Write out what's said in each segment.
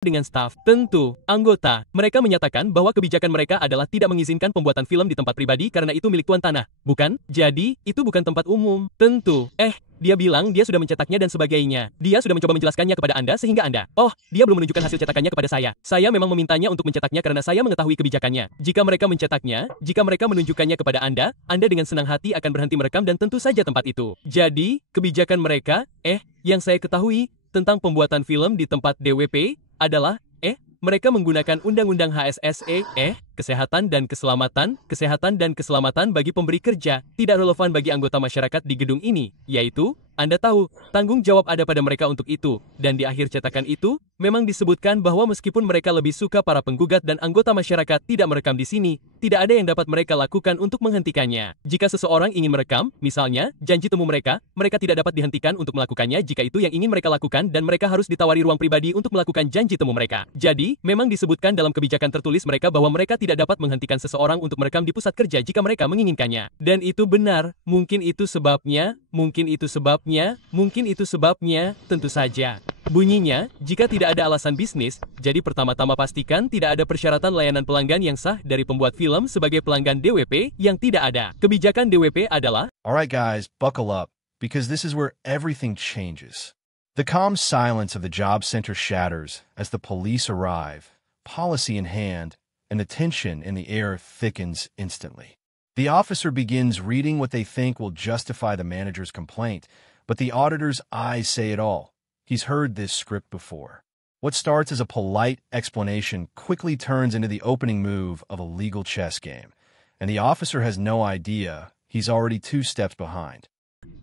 dengan staf, tentu, anggota. Mereka menyatakan bahwa kebijakan mereka adalah tidak mengizinkan pembuatan film di tempat pribadi karena itu milik tuan tanah, bukan? Jadi, itu bukan tempat umum. Tentu. Dia bilang dia sudah mencetaknya dan sebagainya. Dia sudah mencoba menjelaskannya kepada Anda sehingga Anda. Oh, dia belum menunjukkan hasil cetakannya kepada saya. Saya memang memintanya untuk mencetaknya karena saya mengetahui kebijakannya. Jika mereka mencetaknya, jika mereka menunjukkannya kepada Anda dengan senang hati akan berhenti merekam dan tentu saja tempat itu. Jadi, kebijakan mereka, yang saya ketahui tentang pembuatan film di tempat DWP adalah, mereka menggunakan undang-undang HSSE, kesehatan dan keselamatan bagi pemberi kerja, tidak relevan bagi anggota masyarakat di gedung ini, yaitu, Anda tahu, tanggung jawab ada pada mereka untuk itu, dan di akhir cetakan itu, memang disebutkan bahwa meskipun mereka lebih suka para penggugat dan anggota masyarakat tidak merekam di sini, tidak ada yang dapat mereka lakukan untuk menghentikannya. Jika seseorang ingin merekam, misalnya, janji temu mereka tidak dapat dihentikan untuk melakukannya jika itu yang ingin mereka lakukan dan mereka harus ditawari ruang pribadi untuk melakukan janji temu mereka. Jadi, memang disebutkan dalam kebijakan tertulis mereka bahwa mereka tidak dapat menghentikan seseorang untuk merekam di pusat kerja jika mereka menginginkannya. Dan itu benar, mungkin itu sebabnya, tentu saja. Bunyinya, jika tidak ada alasan bisnis, jadi pertama-tama pastikan tidak ada persyaratan layanan pelanggan yang sah dari pembuat film sebagai pelanggan DWP yang tidak ada. Kebijakan DWP adalah, Alright guys, buckle up, because this is where everything changes. The calm silence of the job center shatters as the police arrive, policy in hand, and the tension in the air thickens instantly. The officer begins reading what they think will justify the manager's complaint, but the auditor's eyes say it all. He's heard this script before. What starts as a polite explanation quickly turns into the opening move of a legal chess game, and the officer has no idea he's already 2 steps behind.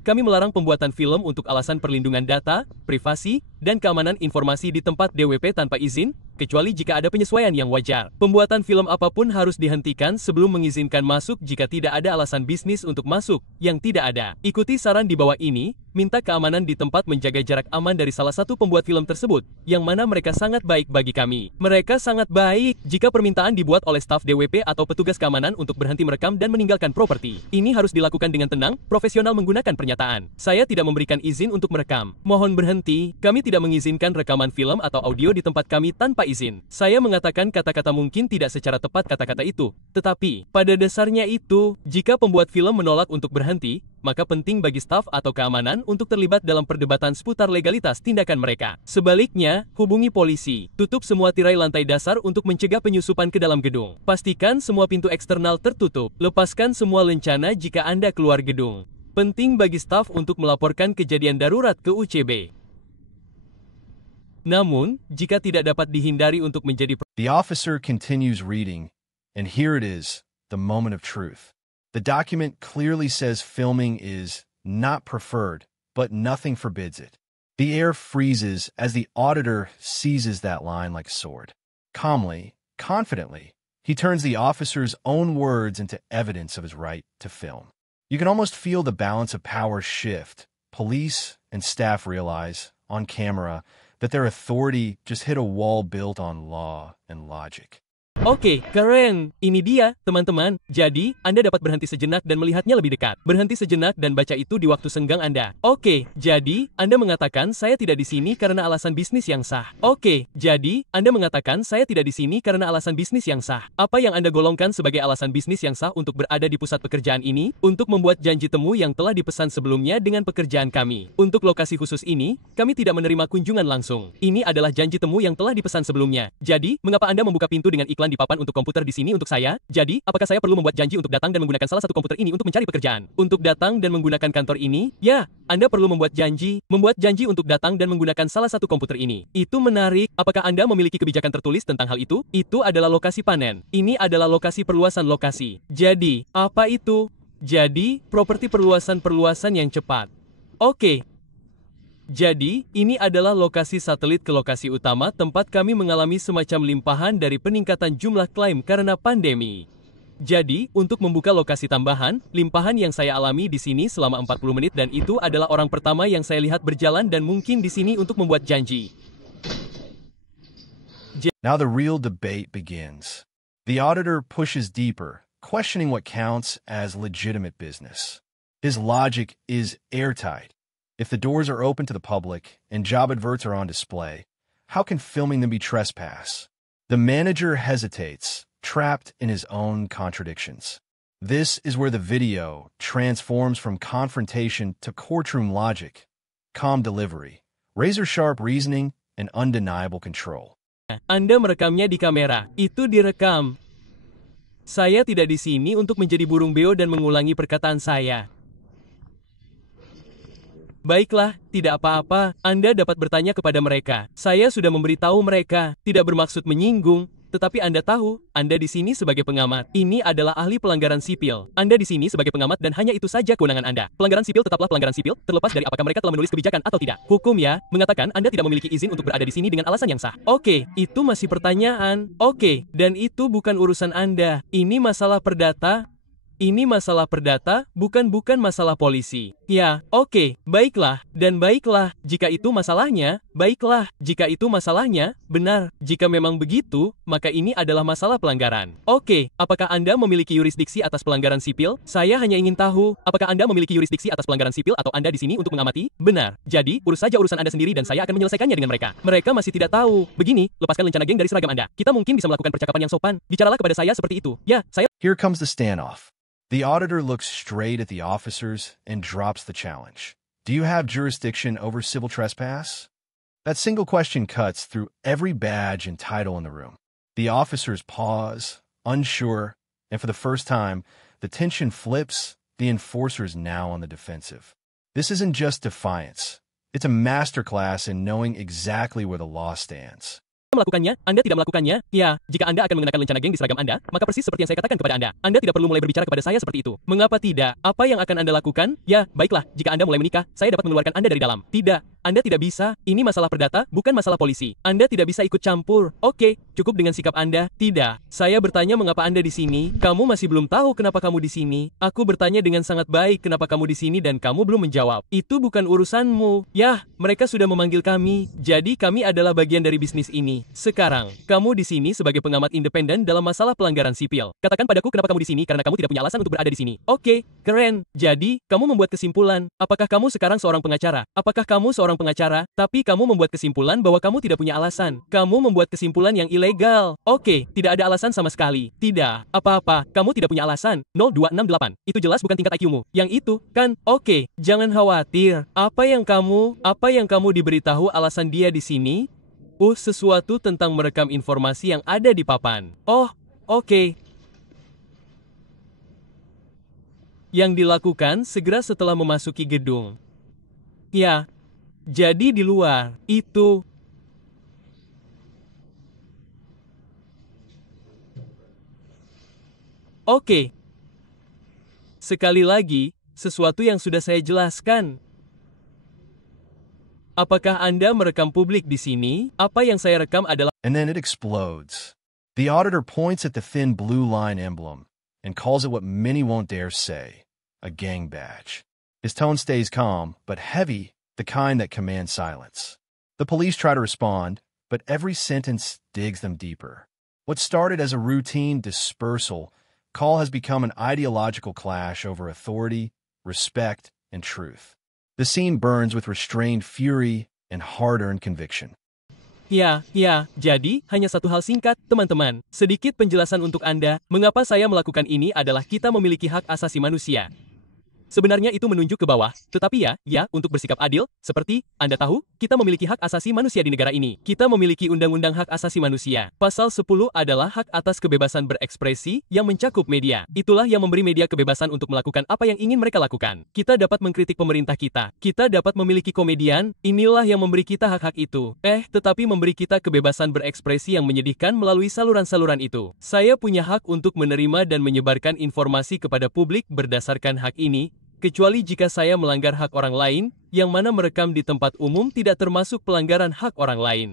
kami melarang pembuatan film untuk alasan perlindungan data, privasi, dan keamanan informasi di tempat DWP tanpa izin, kecuali jika ada penyesuaian yang wajar. Pembuatan film apapun harus dihentikan sebelum mengizinkan masuk jika tidak ada alasan bisnis untuk masuk, yang tidak ada. Ikuti saran di bawah ini, minta keamanan di tempat menjaga jarak aman dari salah satu pembuat film tersebut, yang mana mereka sangat baik bagi kami. Mereka sangat baik jika permintaan dibuat oleh staf DWP atau petugas keamanan untuk berhenti merekam dan meninggalkan properti. Ini harus dilakukan dengan tenang, profesional menggunakan pernyataan. Saya tidak memberikan izin untuk merekam. Mohon berhenti, kami tidak mengizinkan rekaman film atau audio di tempat kami tanpa izin. Saya mengatakan kata-kata mungkin tidak secara tepat kata-kata itu, tetapi pada dasarnya itu, jika pembuat film menolak untuk berhenti, maka penting bagi staf atau keamanan untuk terlibat dalam perdebatan seputar legalitas tindakan mereka. Sebaliknya, hubungi polisi. Tutup semua tirai lantai dasar untuk mencegah penyusupan ke dalam gedung. Pastikan semua pintu eksternal tertutup. Lepaskan semua lencana jika Anda keluar gedung. Penting bagi staf untuk melaporkan kejadian darurat ke UCB. Namun, jika tidak dapat dihindari untuk menjadi The officer continues reading, and here it is, the moment of truth. The document clearly says filming is not preferred, but nothing forbids it. The air freezes as the auditor seizes that line like a sword. Calmly, confidently, he turns the officer's own words into evidence of his right to film. You can almost feel the balance of power shift. Police and staff realize, on camera, that their authority just hit a wall built on law and logic. Oke, keren. Ini dia, teman-teman. Jadi, Anda dapat berhenti sejenak dan melihatnya lebih dekat. Berhenti sejenak dan baca itu di waktu senggang Anda. Oke, jadi, Anda mengatakan saya tidak di sini karena alasan bisnis yang sah. Oke, jadi, Anda mengatakan saya tidak di sini karena alasan bisnis yang sah. Apa yang Anda golongkan sebagai alasan bisnis yang sah untuk berada di pusat pekerjaan ini? Untuk membuat janji temu yang telah dipesan sebelumnya dengan pekerjaan kami. Untuk lokasi khusus ini, kami tidak menerima kunjungan langsung. Ini adalah janji temu yang telah dipesan sebelumnya. Jadi, mengapa Anda membuka pintu dengan iklan di papan untuk komputer di sini untuk saya? Jadi, apakah saya perlu membuat janji untuk datang dan menggunakan salah satu komputer ini untuk mencari pekerjaan? Untuk datang dan menggunakan kantor ini? Ya, Anda perlu membuat janji untuk datang dan menggunakan salah satu komputer ini. Itu menarik. Apakah Anda memiliki kebijakan tertulis tentang hal itu? Itu adalah lokasi panen. Ini adalah lokasi perluasan lokasi. Jadi, apa itu? Jadi, properti perluasan yang cepat. Oke. Jadi, ini adalah lokasi satelit ke lokasi utama tempat kami mengalami semacam limpahan dari peningkatan jumlah klaim karena pandemi. Jadi, untuk membuka lokasi tambahan, limpahan yang saya alami di sini selama 40 menit dan itu adalah orang pertama yang saya lihat berjalan dan mungkin di sini untuk membuat janji. Now the real debate begins. The auditor pushes deeper, questioning what counts as legitimate business. His logic is airtight. If the doors are open to the public and job adverts are on display, How can filming them be trespass? The manager hesitates, trapped in his own contradictions. This is where the video transforms from confrontation to courtroom logic, calm delivery, razor-sharp reasoning, and undeniable control. Anda merekamnya di kamera. Itu direkam. Saya tidak di sini untuk menjadi burung beo dan mengulangi perkataan saya. Baiklah, tidak apa-apa. Anda dapat bertanya kepada mereka. Saya sudah memberitahu mereka, tidak bermaksud menyinggung. Tetapi Anda tahu, Anda di sini sebagai pengamat. Ini adalah ahli pelanggaran sipil. Anda di sini sebagai pengamat dan hanya itu saja kewenangan Anda. Pelanggaran sipil tetaplah pelanggaran sipil, terlepas dari apakah mereka telah menulis kebijakan atau tidak. Hukum ya, mengatakan Anda tidak memiliki izin untuk berada di sini dengan alasan yang sah. Oke, itu masih pertanyaan. Oke, dan itu bukan urusan Anda. Ini masalah perdata. Ini masalah perdata, bukan masalah polisi. Ya, oke, baiklah, dan baiklah, jika itu masalahnya, baiklah, jika itu masalahnya, benar, jika memang begitu, maka ini adalah masalah pelanggaran. Oke, apakah Anda memiliki yurisdiksi atas pelanggaran sipil? Saya hanya ingin tahu, apakah Anda memiliki yurisdiksi atas pelanggaran sipil atau Anda di sini untuk mengamati? Benar, jadi, urus saja urusan Anda sendiri dan saya akan menyelesaikannya dengan mereka. Mereka masih tidak tahu. Begini, lepaskan lencana geng dari seragam Anda. Kita mungkin bisa melakukan percakapan yang sopan. Bicaralah kepada saya seperti itu. Ya, saya... Here comes the standoff. The auditor looks straight at the officers and drops the challenge. Do you have jurisdiction over civil trespass? That single question cuts through every badge and title in the room. The officers pause, unsure, and for the first time, the tension flips, the enforcer is now on the defensive. This isn't just defiance. It's a masterclass in knowing exactly where the law stands. Melakukannya, Anda tidak melakukannya. Ya, jika Anda akan mengenakan lencana geng di seragam Anda, maka persis seperti yang saya katakan kepada Anda. Anda tidak perlu mulai berbicara kepada saya seperti itu. Mengapa tidak? Apa yang akan Anda lakukan? Ya, baiklah, jika Anda mulai menikah, saya dapat mengeluarkan Anda dari dalam. Tidak, Anda tidak bisa. Ini masalah perdata, bukan masalah polisi. Anda tidak bisa ikut campur. Oke, cukup dengan sikap Anda. Tidak. Saya bertanya mengapa Anda di sini. Kamu masih belum tahu kenapa kamu di sini. Aku bertanya dengan sangat baik kenapa kamu di sini dan kamu belum menjawab. Itu bukan urusanmu. Yah, mereka sudah memanggil kami. Jadi kami adalah bagian dari bisnis ini. Sekarang, kamu di sini sebagai pengamat independen dalam masalah pelanggaran sipil. Katakan padaku kenapa kamu di sini karena kamu tidak punya alasan untuk berada di sini. Oke, keren. Jadi, kamu membuat kesimpulan. Apakah kamu sekarang seorang pengacara? Apakah kamu seorang pengacara, tapi kamu membuat kesimpulan bahwa kamu tidak punya alasan. Kamu membuat kesimpulan yang ilegal. Oke, tidak ada alasan sama sekali. Tidak. Apa-apa, kamu tidak punya alasan. 0268. Itu jelas bukan tingkat IQ-mu. Yang itu, kan? Oke, jangan khawatir. Apa yang kamu diberitahu alasan dia di sini? Sesuatu tentang merekam informasi yang ada di papan. Oh, oke. Yang dilakukan segera setelah memasuki gedung. Ya, jadi di luar, itu. Oke. Sekali lagi, sesuatu yang sudah saya jelaskan. Apakah Anda merekam publik di sini? Apa yang saya rekam adalah... And then it explodes. The auditor points at the thin blue line emblem and calls it what many won't dare say, a gang badge. His tone stays calm, but heavy, the kind that commands silence. The police try to respond, but every sentence digs them deeper. What started as a routine dispersal call has become an ideological clash over authority, respect, and truth. The scene burns with restrained fury and hard-earned conviction. Ya, jadi, hanya satu hal singkat, teman-teman. Sedikit penjelasan untuk Anda, mengapa saya melakukan ini adalah kita memiliki hak asasi manusia. Sebenarnya itu menunjuk ke bawah, tetapi ya, untuk bersikap adil, seperti, Anda tahu, kita memiliki hak asasi manusia di negara ini. Kita memiliki Undang-Undang Hak Asasi Manusia. Pasal 10 adalah hak atas kebebasan berekspresi yang mencakup media. Itulah yang memberi media kebebasan untuk melakukan apa yang ingin mereka lakukan. Kita dapat mengkritik pemerintah kita. Kita dapat memiliki komedian, inilah yang memberi kita hak-hak itu. Tetapi memberi kita kebebasan berekspresi yang menyedihkan melalui saluran-saluran itu. Saya punya hak untuk menerima dan menyebarkan informasi kepada publik berdasarkan hak ini, kecuali jika saya melanggar hak orang lain, yang mana merekam di tempat umum tidak termasuk pelanggaran hak orang lain.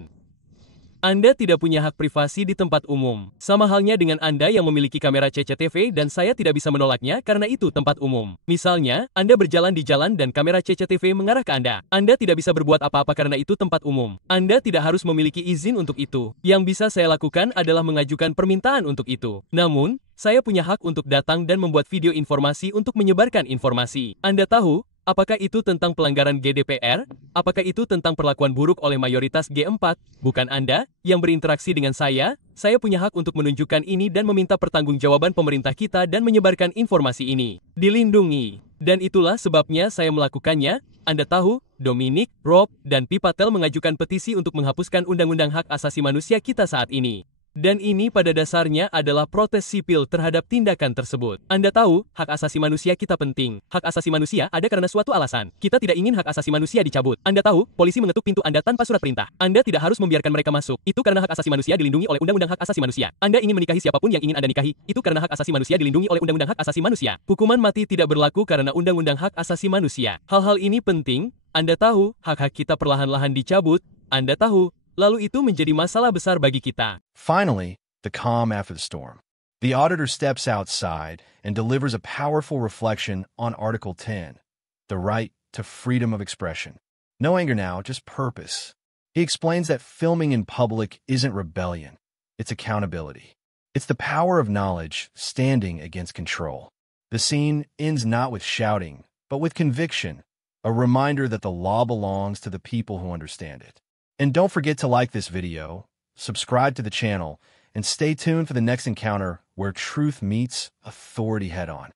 Anda tidak punya hak privasi di tempat umum. Sama halnya dengan Anda yang memiliki kamera CCTV dan saya tidak bisa menolaknya karena itu tempat umum. Misalnya, Anda berjalan di jalan dan kamera CCTV mengarah ke Anda. Anda tidak bisa berbuat apa-apa karena itu tempat umum. Anda tidak harus memiliki izin untuk itu. Yang bisa saya lakukan adalah mengajukan permintaan untuk itu. Namun, saya punya hak untuk datang dan membuat video informasi untuk menyebarkan informasi. Anda tahu, Apakah itu tentang pelanggaran GDPR? Apakah itu tentang perlakuan buruk oleh mayoritas G4? Bukan Anda yang berinteraksi dengan saya punya hak untuk menunjukkan ini dan meminta pertanggungjawaban pemerintah kita dan menyebarkan informasi ini. Dilindungi. Dan itulah sebabnya saya melakukannya. Anda tahu, Dominic, Rob, dan Pipatel mengajukan petisi untuk menghapuskan Undang-Undang Hak Asasi Manusia kita saat ini. Dan ini pada dasarnya adalah protes sipil terhadap tindakan tersebut. Anda tahu, hak asasi manusia kita penting. Hak asasi manusia ada karena suatu alasan. Kita tidak ingin hak asasi manusia dicabut. Anda tahu, polisi mengetuk pintu Anda tanpa surat perintah. Anda tidak harus membiarkan mereka masuk. Itu karena hak asasi manusia dilindungi oleh Undang-Undang Hak Asasi Manusia. Anda ingin menikahi siapapun yang ingin Anda nikahi. Itu karena hak asasi manusia dilindungi oleh Undang-Undang Hak Asasi Manusia. Hukuman mati tidak berlaku karena Undang-Undang Hak Asasi Manusia. Hal-hal ini penting. Anda tahu, hak-hak kita perlahan-lahan dicabut. Anda tahu, lalu itu menjadi masalah besar bagi kita. Finally, the calm after the storm. The auditor steps outside and delivers a powerful reflection on Article 10, the right to freedom of expression. No anger now, just purpose. He explains that filming in public isn't rebellion, it's accountability. It's the power of knowledge standing against control. The scene ends not with shouting, but with conviction, a reminder that the law belongs to the people who understand it. And don't forget to like this video, subscribe to the channel, and stay tuned for the next encounter where truth meets authority head-on.